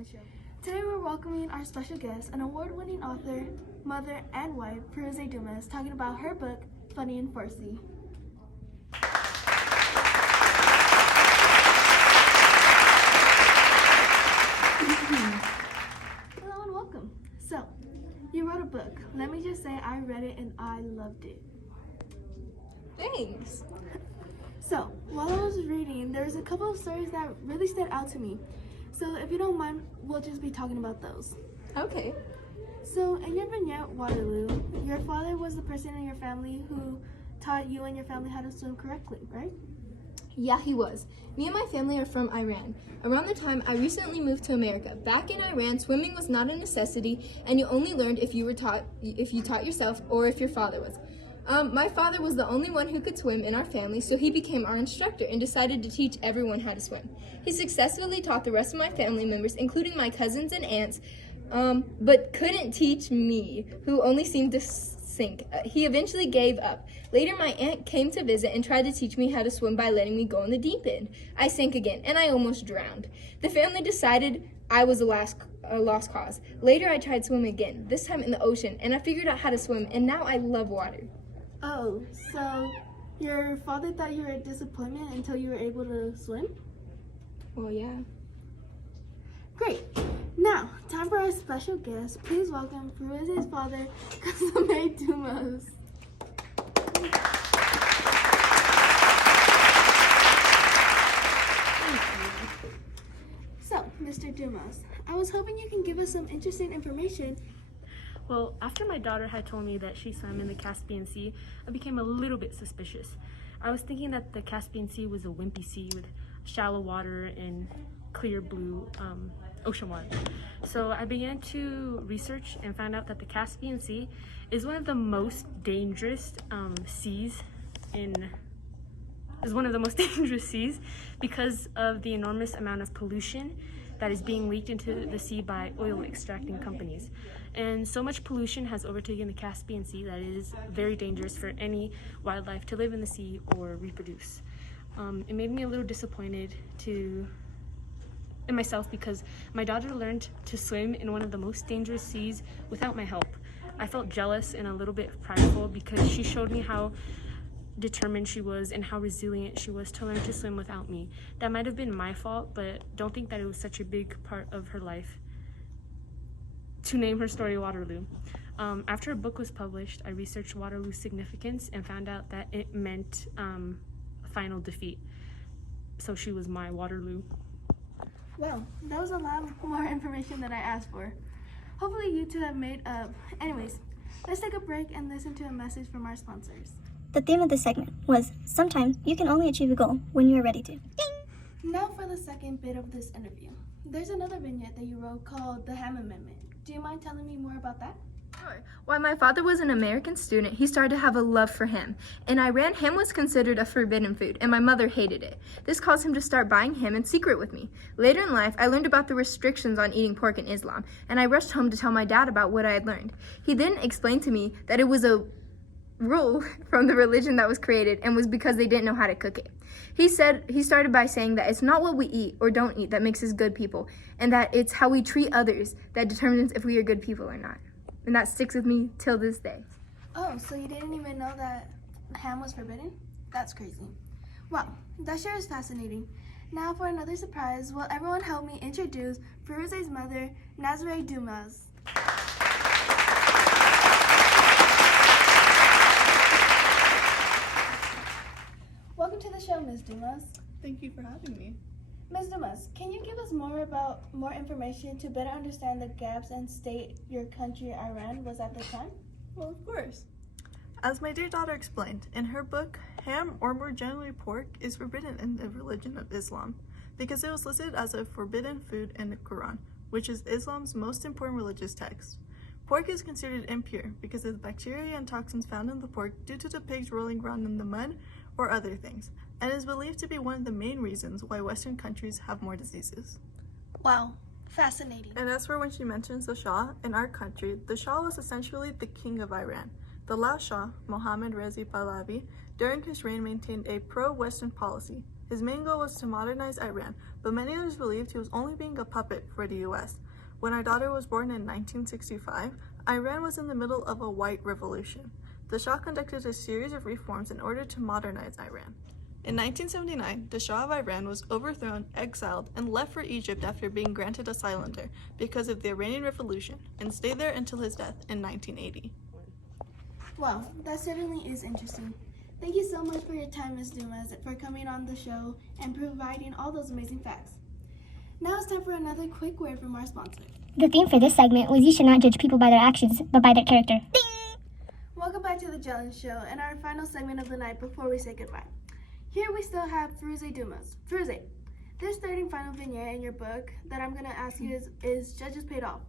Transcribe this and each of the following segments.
my show. Today we're welcoming our special guest, an award-winning author, mother, and wife, Farsi Dumas, talking about her book, Funny in Farsi. Hello and welcome. So, you wrote a book. Let me just say I read it and I loved it. Thanks. So, while I was reading, there was a couple of stories that really stood out to me. So, if you don't mind, we'll just be talking about those. Okay. So, in your vignette, Waterloo, your father was the person in your family who taught you and your family how to swim correctly, right? Yeah, he was. Me and my family are from Iran. Around the time I recently moved to America. Back in Iran, swimming was not a necessity, and you only learned if you taught yourself or if your father was. My father was the only one who could swim in our family, so he became our instructor and decided to teach everyone how to swim. He successfully taught the rest of my family members, including my cousins and aunts, but couldn't teach me, who only seemed to sink. He eventually gave up. Later, my aunt came to visit and tried to teach me how to swim by letting me go in the deep end. I sank again, and I almost drowned. The family decided I was a lost cause. Later, I tried swimming again, this time in the ocean, and I figured out how to swim, and now I love water. Oh, so your father thought you were a disappointment until you were able to swim? Well, yeah. Great. Now, time for our special guest. Please welcome Farsi's father, Kasame Dumas. So, Mr. Dumas, I was hoping you can give us some interesting information. Well, after my daughter had told me that she swam in the Caspian Sea, I became a little bit suspicious. I was thinking that the Caspian Sea was a wimpy sea with shallow water and clear blue ocean water. So I began to research and found out that the Caspian Sea is one of the most dangerous seas because of the enormous amount of pollution that is being leaked into the sea by oil extracting companies. And so much pollution has overtaken the Caspian Sea that it is very dangerous for any wildlife to live in the sea or reproduce. It made me a little disappointed in myself because my daughter learned to swim in one of the most dangerous seas without my help. I felt jealous and a little bit prideful because she showed me how determined she was and how resilient she was to learn to swim without me. That might have been my fault, but don't think that it was such a big part of her life to name her story Waterloo. After a book was published, I researched Waterloo's significance and found out that it meant final defeat. So she was my Waterloo. Well, that was a lot more information than I asked for. Hopefully you two have made up. Anyways, let's take a break and listen to a message from our sponsors. The theme of this segment was, sometimes you can only achieve a goal when you are ready to. Ding! Now for the second bit of this interview. There's another vignette that you wrote called The Ham Amendment. Do you mind telling me more about that? Sure. When my father was an American student, he started to have a love for ham. In Iran, ham was considered a forbidden food, and my mother hated it. This caused him to start buying ham in secret with me. Later in life, I learned about the restrictions on eating pork in Islam, and I rushed home to tell my dad about what I had learned. He then explained to me that it was a rule from the religion that was created and was because they didn't know how to cook it. He started by saying that it's not what we eat or don't eat that makes us good people, and that it's how we treat others that determines if we are good people or not. And that sticks with me till this day. Oh, so you didn't even know that ham was forbidden? That's crazy. Well, that sure is fascinating. Now for another surprise, will everyone help me introduce Farsi's mother, Nazare Dumas. Welcome to the show, Ms. Dumas. Thank you for having me. Ms. Dumas, can you give us more information to better understand the gaps and state your country, Iran, was at the time? Well, of course. As my dear daughter explained, in her book, ham, or more generally pork, is forbidden in the religion of Islam because it was listed as a forbidden food in the Quran, which is Islam's most important religious text. Pork is considered impure because of the bacteria and toxins found in the pork due to the pigs rolling around in the mud or other things, and is believed to be one of the main reasons why Western countries have more diseases. Wow, fascinating. And as for when she mentions the Shah, in our country, the Shah was essentially the king of Iran. The last Shah, Mohammad Reza Pahlavi, during his reign maintained a pro-Western policy. His main goal was to modernize Iran, but many others believed he was only being a puppet for the US. When our daughter was born in 1965, Iran was in the middle of a white revolution. The Shah conducted a series of reforms in order to modernize Iran. In 1979, the Shah of Iran was overthrown, exiled, and left for Egypt after being granted asylum there because of the Iranian Revolution, and stayed there until his death in 1980. Wow, that certainly is interesting. Thank you so much for your time, Ms. Dumas, for coming on the show and providing all those amazing facts. Now it's time for another quick word from our sponsor. The theme for this segment was you should not judge people by their actions, but by their character. Ding! Welcome back to the Challenge Show and our final segment of the night before we say goodbye. Here we still have Firuze Dumas. Firuze, this third and final vignette in your book that I'm going to ask you is Judges Paid Off.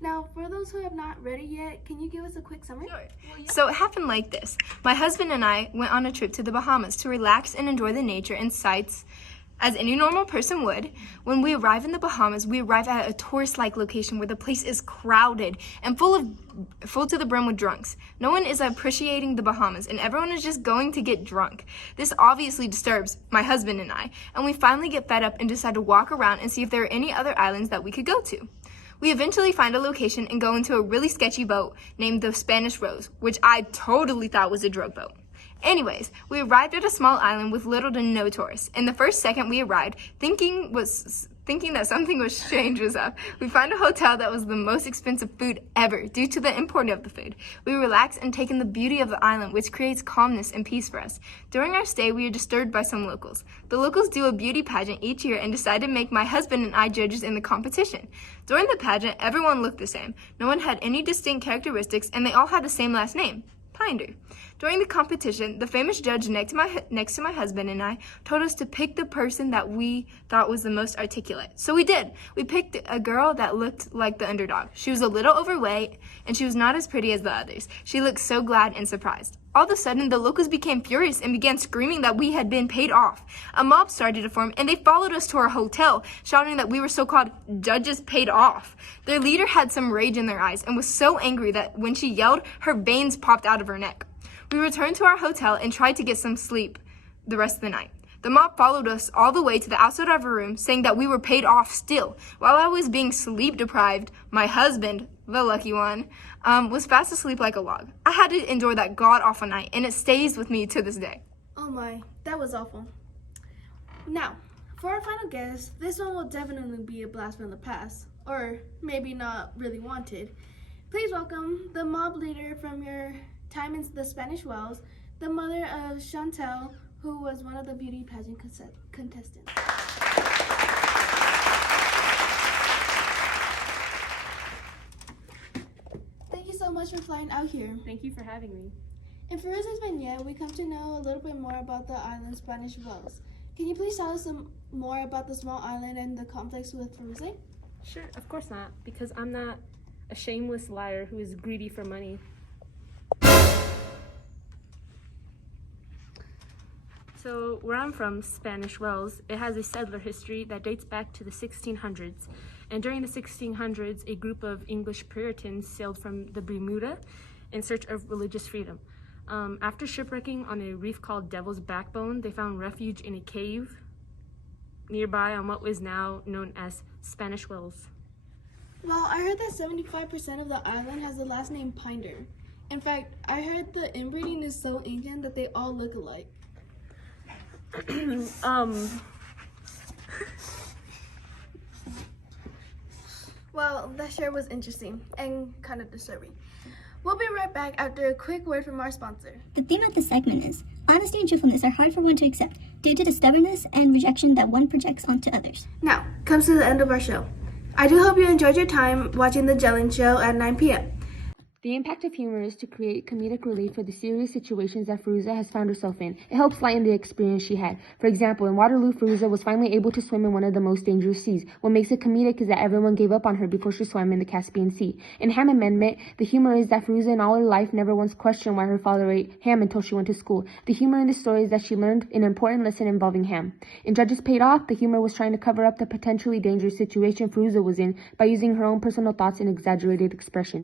Now, for those who have not read it yet, can you give us a quick summary? Sure. So it happened like this. My husband and I went on a trip to the Bahamas to relax and enjoy the nature and sights as any normal person would. When we arrive in the Bahamas, we arrive at a tourist-like location where the place is crowded and full to the brim with drunks. No one is appreciating the Bahamas, and everyone is just going to get drunk. This obviously disturbs my husband and I, and we finally get fed up and decide to walk around and see if there are any other islands that we could go to. We eventually find a location and go into a really sketchy boat named the Spanish Rose, which I totally thought was a drug boat. Anyways, we arrived at a small island with little to no tourists. In the first second we arrived, thinking that something was strange was up, we found a hotel that was the most expensive food ever due to the import of the food. We relaxed and take in the beauty of the island, which creates calmness and peace for us. During our stay, we were disturbed by some locals. The locals do a beauty pageant each year and decide to make my husband and I judges in the competition. During the pageant, everyone looked the same. No one had any distinct characteristics, and they all had the same last name, Pinder. During the competition, the famous judge next to my husband and I told us to pick the person that we thought was the most articulate. So we did. We picked a girl that looked like the underdog. She was a little overweight, and she was not as pretty as the others. She looked so glad and surprised. All of a sudden, the locals became furious and began screaming that we had been paid off. A mob started to form, and they followed us to our hotel, shouting that we were so-called judges paid off. Their leader had some rage in their eyes and was so angry that when she yelled, her veins popped out of her neck. We returned to our hotel and tried to get some sleep the rest of the night. The mob followed us all the way to the outside of our room, saying that we were paid off still. While I was being sleep deprived, my husband, the lucky one, was fast asleep like a log. I had to endure that god-awful night, and it stays with me to this day. Oh my, that was awful. Now, for our final guest, this one will definitely be a blast from the past, or maybe not really wanted. Please welcome the mob leader from your time in the Spanish Wells, the mother of Chantel, who was one of the beauty pageant contestants. Thank you so much for flying out here. Thank you for having me. In Firuze's vignette, we come to know a little bit more about the island Spanish Wells. Can you please tell us some more about the small island and the conflicts with Firuze? Sure, of course not, because I'm not a shameless liar who is greedy for money. So where I'm from, Spanish Wells, it has a settler history that dates back to the 1600s. And during the 1600s, a group of English Puritans sailed from the Bermuda in search of religious freedom. After shipwrecking on a reef called Devil's Backbone, they found refuge in a cave nearby on what is now known as Spanish Wells. Well, I heard that 75% of the island has the last name Pinder. In fact, I heard the inbreeding is so ancient that they all look alike. Well, that sure was interesting and kind of disturbing. We'll be right back after a quick word from our sponsor. The theme of this segment is honesty and truthfulness are hard for one to accept due to the stubbornness and rejection that one projects onto others. Now, comes to the end of our show. I do hope you enjoyed your time watching the Jellin Show at 9 p.m. The impact of humor is to create comedic relief for the serious situations that Firuze has found herself in. It helps lighten the experience she had. For example, in Waterloo, Firuze was finally able to swim in one of the most dangerous seas. What makes it comedic is that everyone gave up on her before she swam in the Caspian Sea. In Ham Amendment, the humor is that Firuze in all her life never once questioned why her father ate ham until she went to school. The humor in this story is that she learned an important lesson involving ham. In Judges Paid Off, the humor was trying to cover up the potentially dangerous situation Firuze was in by using her own personal thoughts and exaggerated expressions.